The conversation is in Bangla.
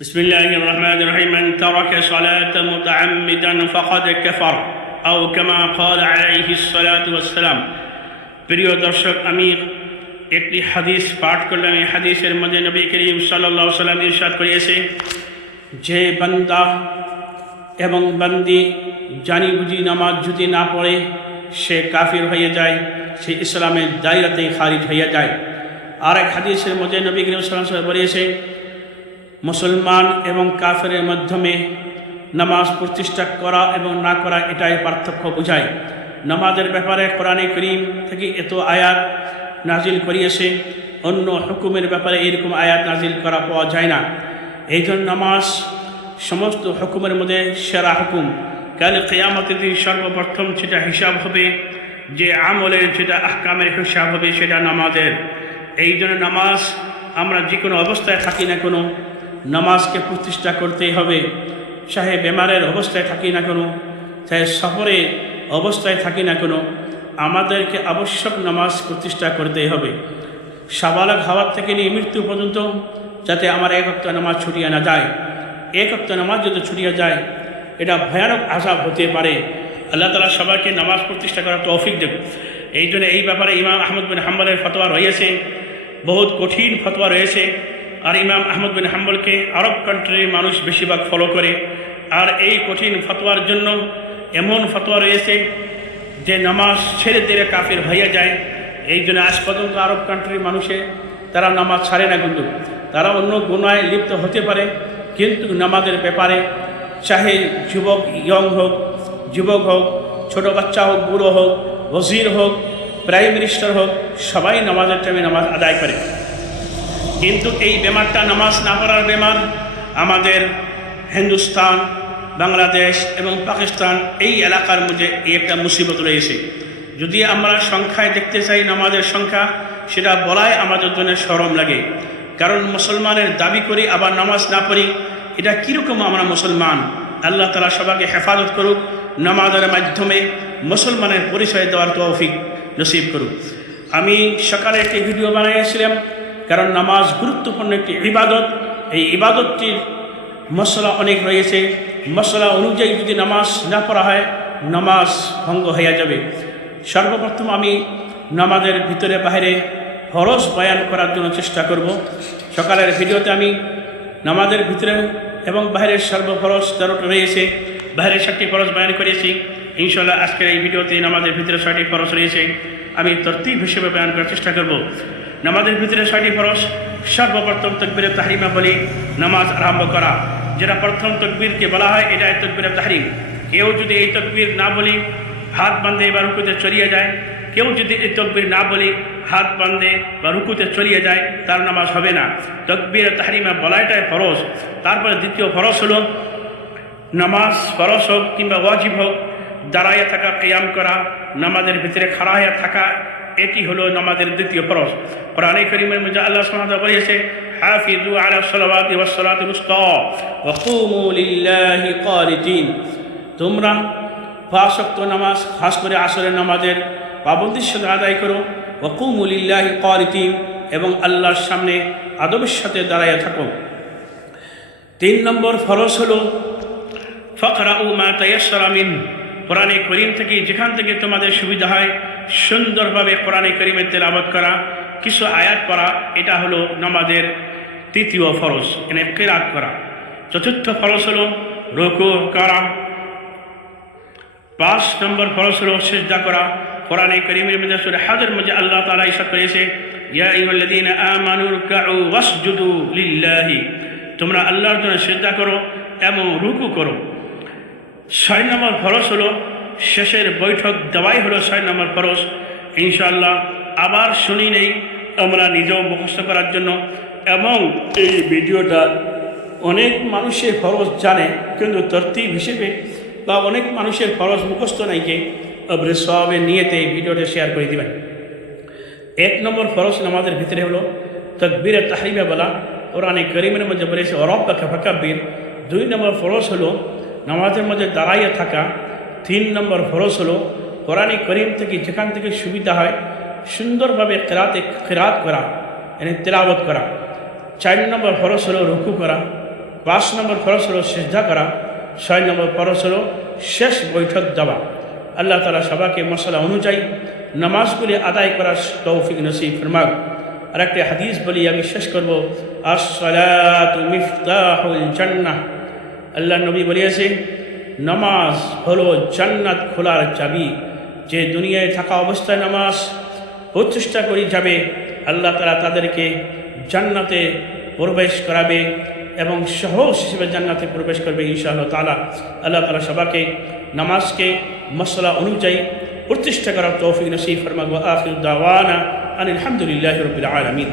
بسم الله الرحمن الرحيم من ترك صلاة متعمدا فقد كفر أو كما قال عليه الصلاة والسلام প্রিয় দর্শক আমি একটি হাদিস পাঠ করলাম। এই হাদিসের মধ্যে নবী করিম সাল্লাল্লাহু আলাইহি ওয়াসাল্লাম ইরশাদ করেছে যে বান্দা এবং বান্দি জানি বুঝি নামাজ যদি না পড়ে সে কাফির হয়ে যায়, সে ইসলামের দায়রাতে খারিজ হয়ে যায়। আর এক হাদিসের মধ্যে নবী করিম সাল্লাল্লাহু আলাইহি ওয়াসাল্লাম বলেছে মুসলমান এবং কাফেরের মাধ্যমে নামাজ প্রতিষ্ঠা করা এবং না করা এটাই পার্থক্য বোঝায়। নামাজের ব্যাপারে কোরআনে করিম থেকে এত আয়াত নাজিল করিয়েছে, অন্য হুকুমের ব্যাপারে এরকম আয়াত নাজিল করা পাওয়া যায় না। এই জন্য নামাজ সমস্ত হুকুমের মধ্যে সেরা হুকুম। কাল কিয়ামতের দিন সর্বপ্রথম যেটা হিসাব হবে, যে আমলের যেটা আহকামের হিসাব হবে সেটা নামাজের। এই জন্য নামাজ আমরা যে কোনো অবস্থায় থাকি না কোনো নামাজকে প্রতিষ্ঠা করতেই হবে। চাহে বেমারের অবস্থায় থাকি না কোনো, চাহে সফরে অবস্থায় থাকি না কোনো, আমাদেরকে আবশ্যক নামাজ প্রতিষ্ঠা করতেই হবে। সাবালক হওয়ার থেকে নিয়ে মৃত্যু পর্যন্ত যাতে আমার এক ওয়াক্ত নামাজ ছুটিয়ে না যায়। এক ওয়াক্ত নামাজ যদি ছুটিয়ে যায় এটা ভয়ানক আযাব হতে পারে। আল্লাহ তাআলা সবাইকে নামাজ প্রতিষ্ঠা করার তৌফিক দেব। এই জন্য এই ব্যাপারে ইমাম আহমদ বিন হাম্বলের ফতোয়া রয়েছে, বহুত কঠিন ফতোয়া রয়েছে। আর ইমাম আহমদ বিন হাম্বলকে আরব কান্ট্রির মানুষ বেশিরভাগ ফলো করে। আর এই কঠিন ফতোয়ার জন্য এমন ফতোয়া রয়েছে যে নামাজ ছেড়ে দিলে কাফির হয়ে যায়। এই জন্য আজ পর্যন্ত আরব কান্ট্রির মানুষে তারা নামাজ ছাড়ে না, কিন্তু তারা অন্য গুনায় লিপ্ত হতে পারে, কিন্তু নামাজের ব্যাপারে চাহে যুবক যুবক হোক, ছোটো বাচ্চা হোক, বুড়ো হোক, ওজির হোক, প্রাইম মিনিস্টার হোক, সবাই নামাজের টাইমে নামাজ আদায় করে। কিন্তু এই বেমারটা নামাজ না পড়ার বেমার আমাদের হিন্দুস্তান, বাংলাদেশ এবং পাকিস্তান এই এলাকার মধ্যে এই একটা মুসিবত রয়েছে। যদি আমরা সংখ্যায় দেখতে চাই নামাজের সংখ্যা, সেটা বলাই আমাদের জন্য শরম লাগে। কারণ মুসলমানের দাবি করি আবার নামাজ না পড়ি, এটা কীরকম আমরা মুসলমান? আল্লাহ তাআলা সবাইকে হেফাজত করুক, নামাজের মাধ্যমে মুসলমানের পরিচয় দেওয়ার তৌফিক নসিব করুক। আমি সকালে একটি ভিডিও বানিয়েছিলাম, কারণ নামাজ গুরুত্বপূর্ণ একটি ইবাদত। এই ইবাদতটির মশলা অনেক রয়েছে। মশলা অনুযায়ী যদি নামাজ না পড়া হয় নামাজ ভঙ্গ হয়ে যাবে। সর্বপ্রথম আমি নামাজের ভিতরে বাইরে ফরজ বয়ান করার জন্য চেষ্টা করব। সকালের ভিডিওতে আমি নামাজের ভিতরে এবং বাইরের সর্বফরজ 13টা রয়েছে, বাইরের 7টি ফরজ বয়ান করেছি। ইনশাআল্লাহ আজকের এই ভিডিওতে নামাজের ভিতরে 6টি ফরজ রয়েছে, আমি তরতিব হিসেবে বয়ান করার চেষ্টা করব। নামাজের ভিতরে 6টি ফরজ। সর্বপ্রথম তাকবীরে তাহরিমা বলি নামাজ আরম্ভ করা, যেটা প্রথম তাকবীরকে বলা হয় এটাই তাকবীরে তাহরিম। কেউ যদি এই তাকবীর না বলি হাত বাঁধে বা রুকুতে চলিয়ে যায়, কেউ যদি এই তাকবীর না বলি হাত বাঁধে বা রুকুতে চলিয়ে যায়, তার নামাজ হবে না। তাকবীরে তাহরিমা বলাটাই ফরজ। তারপরে দ্বিতীয় ফরজ হলো নামাজ ফরজ হোক কিংবা ওয়াজিব হোক, দাঁড়াইয়া থাকা, কিয়াম করা, নামাজের ভিতরে খাড়া হয়ে থাকা, এটি হলো নামাজের দ্বিতীয় ফরজ। কোরআনে কারীমের মধ্যে আল্লাহ সুবহানাহু ওয়া তাআলা বলেছে হাফিজু আলা সালাওয়াতি ওয়াস সালাতিল উসতা ওয়া কুমু লিল্লাহি কানিতিন। তোমরা 5 ওয়াক্ত নামাজ, খাস করে আসরের নামাজের পাবন্দির সাথে আদায় করো। ওয়া কুমু লিল্লাহি কানিতিন, এবং আল্লাহর সামনে আদবের সাথে দাঁড়াইয়া থাকো। 3 নম্বর ফরজ হলো ফাকরাউ মা তায়াসসারা মিন। কোরআনে কারীম থেকে যেখান থেকে তোমাদের সুবিধা হয় সুন্দরভাবে কোরআনে কারীমের তেলাওয়াত করা, কিছু আয়াত পড়া, এটা হলো নামাজের তৃতীয় ফরজ, এনে কিরাত করা। চতুর্থ ফরজ হলো রুকু করা। 5 নম্বর ফরজ হলো সিজদা করা। কোরআনে কারীমের মধ্যে সূরা হাজরের মধ্যে আল্লাহ তাআলা ইরশাদ করেছে ইয়া আইয়ুহাল্লাযীনা আমানু রুকউ ওয়াসজুদু লিল্লাহি। তোমরা আল্লাহর জন্য সিজদা করো এবং রুকু করো। 6 নম্বর ফরজ হলো শেষের বৈঠক দেওয়াই হলো 6 নম্বর ফরজ। ইনশাআল্লাহ আবার শুনি নেই আমরা নিজেও মুখস্থ করার জন্য। এবং এই ভিডিওটা অনেক মানুষের ফরজ জানে, কিন্তু তরতিব হিসেবে বা অনেক মানুষের ফরজ মুখস্থ নাইকে আবরে সওয়াবের নিয়তে এই ভিডিওটা শেয়ার করে দিবেন। 1 নম্বর ফরজ নামাজের ভিতরে হলো তাকবীরে তাহরিমা বলা। কোরআনে কারীমের মধ্যে বলেছে রাব্বাকা ফাকাব্বির। 2 নম্বর ফরজ হলো নামাজের মধ্যে দাঁড়াইয়া থাকা। 3 নম্বর ফরজ হলো কোরআনে কারীম থেকে যেখান থেকে সুবিধা হয় সুন্দরভাবে কিরাত করা, তেলাওয়াত করা। 4 নম্বর ফরজ হলো রুকু করা। 5 নম্বর ফরজ হলো সিজদা করা, 6 নম্বর ফরজ হলো শেষ বৈঠক দেওয়া। আল্লাহ তাআলা সবাইকে মশলা অনুযায়ী নামাজগুলি আদায় করার তৌফিক নসিব ফরমাক। আর একটা হাদিস বলি আমি শেষ করব, আস-সালাতু মিফতাহুল জান্নাহ। আল্লাহ নবী বলেছে নামাজ হলো জান্নাত খোলার চাবি। যে দুনিয়ায় থাকা অবস্থায় নামাজ প্রতিষ্ঠা করে যাবে, আল্লাহ তাআলা তাদেরকে জান্নাতে প্রবেশ করাবে এবং সহজ হিসেবে জান্নাতে প্রবেশ করবে ইনশাআল্লাহ তাআলা। আল্লাহ তাআলা সবাইকে নামাজকে মশলা অনুযায়ী প্রতিষ্ঠা করার তৌফিক নসিব ফরমাক। ওয়া আখিরু দাওয়ানা আনিল হামদুলিল্লাহি রাব্বিল আলামিন।